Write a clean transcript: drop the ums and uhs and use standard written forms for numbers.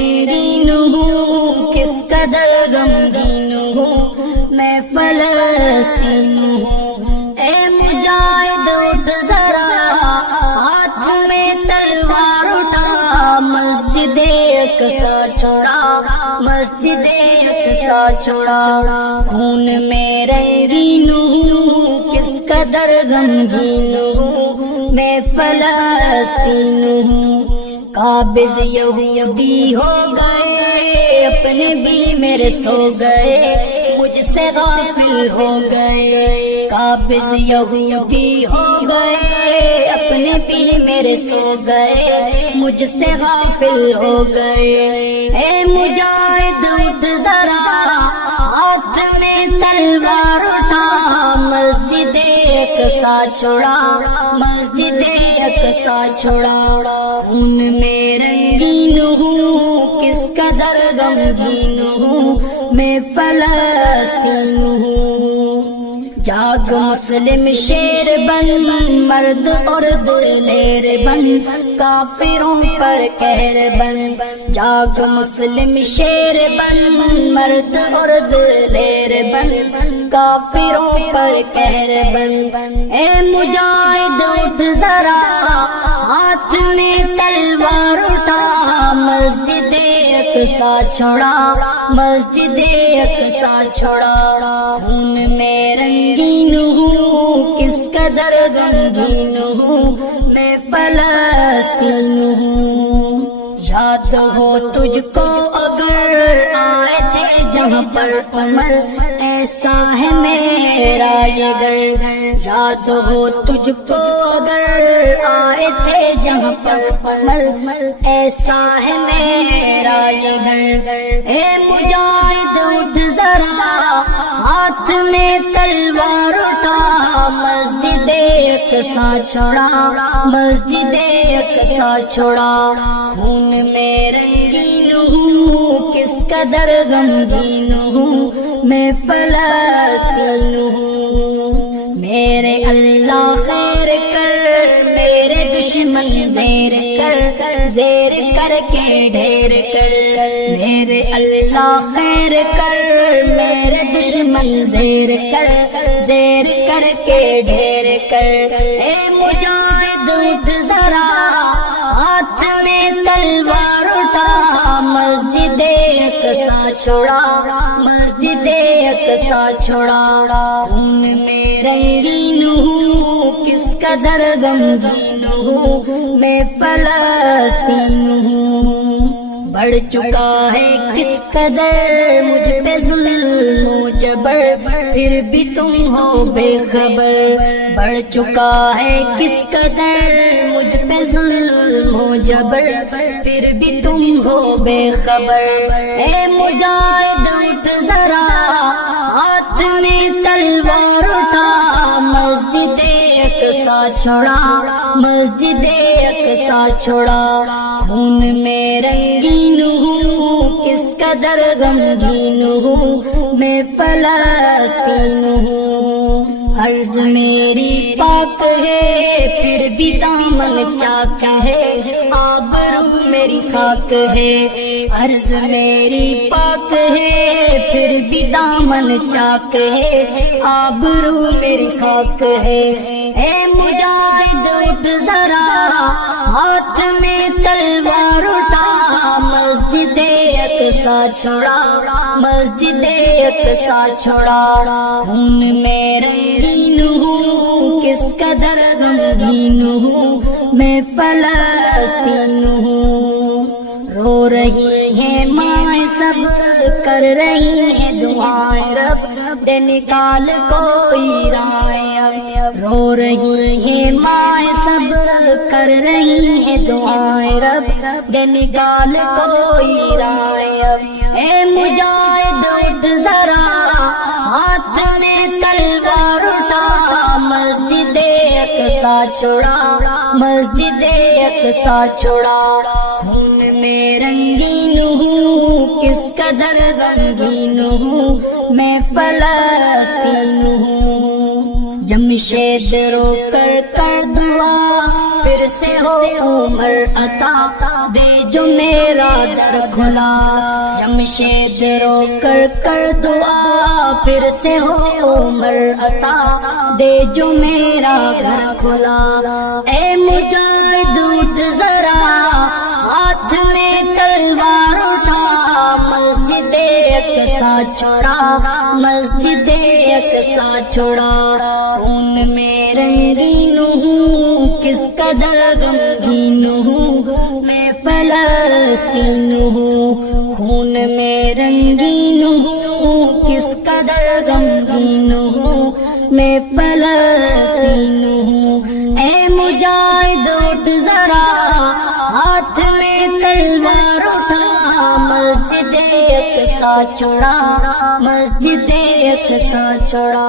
رنگین ہوں، کس قدر غمگین ہوں، میں فلسطین ہوں۔ اے مجاہد اٹھ ذرا، ہاتھ میں تلوار اٹھا، مسجد اقصی چھوڑا، مسجد اقصی چھوڑا۔ خون میں رنگین ہوں، کس قدر غمگین ہوں، میں فلسطین ہوں۔ قابض یہودی ہو گئے، اپنے بھی میرے سو گئے، مجھ سے غافل ہو گئے۔ قابض یہودی ہو گئے، اپنے بھی میرے سو گئے، مجھ سے غافل ہو گئے۔ اے مجاہد اٹھ ذرا، ہاتھ میں تلوار اٹھا، مسجد اقصی چھوڑا، مسجد اقصی چھوڑا۔ خون میں رنگین ہوں، کس قدر غمگین ہوں، میں فلسطین ہوں۔ جاگ مسلم شیر بن، مرد اور دلیر بن، کافروں پر قہر بن۔ جاگ مسلم شیر بن، مرد اور دلیر بن، کافروں پر قہر بن۔ اے مجاہد اٹھ ذرا، ہاتھ میں تلوار اٹھا، مسجد اقصی چھوڑا، مسجد اقصی چھوڑا۔ خون میں رنگین ہوں، کس قدر غمگین ہوں، میں فلسطین ہوں۔ یاد ہو تجھ کو اگر آئے تھے جہاں پر عمر، ایسا ہے میرا یہ گھر۔ یاد ہو تجھ کو اگر آئے تھے جہاں پر عمر، ایسا ہے میرا یہ گھر۔ اے مجاہد اٹھ ذرا، ہاتھ میں تلوار اٹھا، مسجد اقصی چھوڑا، مسجد اقصی چھوڑا۔ خون میں رنگین ہوں، کس قدر غمگین ہوں، میں فلسطین ہوں۔ میرے اللہ خیر کر، میرے دشمن زیر کر، زیر کر کے ڈھیر کر۔ میرے اللہ خیر کر، میرے دشمن زیر کر، زیر کر کے ڈھیر کر۔ اے مجاہد اٹھ ذرا، ہاتھ میں تلوار اٹھا، مسجد اقصی چھوڑا، مسجد اقصی چھوڑا۔ خون میں رنگین ہوں، کس قدر غمگین ہوں، میں فلسطین ہوں۔ بڑھ چکا ہے کس قدر مجھ پہ ظلم و جبر، پھر بھی تم ہو بے خبر۔ بڑھ چکا ہے کس قدر مجھ پہ ظلم و جبر، پھر بھی تم ہو بے خبر۔ اے مجاہد اٹھ ذرا، ہاتھ میں تلوار اٹھا، مسجد اقصی چھوڑا، مسجد اقصی چھوڑا۔ خون میں رنگین ہوں، کس قدر غمگین ہوں، میں فلسطین ہوں۔ عرض میری پاک ہے، پھر بھی دامن چاک ہے، آبرو میری خاک ہے۔ عرض میری پاک ہے، پھر بھی دامن چاک ہے، آبرو میری خاک ہے۔ اے مجاہد اٹھ ذرا، ہاتھ میں تلوار اٹھا، مسجد اقصی چھوڑا، مسجد اقصی چھوڑا۔ خون میں رنگین ہوں، کس قدر غمگین ہوں، میں فلسطین ہوں۔ رو رہی ہیں مائیں سب، کر رہی ہیں دعائیں، رب دے نکال کوئی رائے اب۔ رو رہی ہیں مائیں سب، کر رہی ہیں دعائیں، رب دے نکال کوئی رائے اب۔ اے مجاہد اٹھ ذرا، ہاتھ میں تلوار اٹھا، مسجد اقصی چھوڑا، مسجد اقصی چھوڑا۔ خون میں رنگین ہوں، کس قدر غمگین ہوں، میں فلسطین ہوں۔ جمشید رو کر دعا، پھر سے ہو عمر عطا، دے جو میرا در کھلا، جمشید رو کر دعا پھر سے ہو عمر عطا، دے جو میرا گھر کھلا۔ اے مجاہد اٹھ ذرا، ہاتھ میں تلوار اٹھا، مسجد اقصی چھوڑا، مسجد اقصی چھوڑا۔ خون میں رنگین ہوں، کس قدر غمگین ہوں، میں فلسطین ہوں۔ خون میں رنگین ہوں، کس قدر غمگین ہوں، میں فلسطین ہوں۔ اے مجاہد اٹھ ذرا، ہاتھ میں تلوار اٹھا، مسجد اقصی چھوڑا، مسجد اقصی چھوڑا۔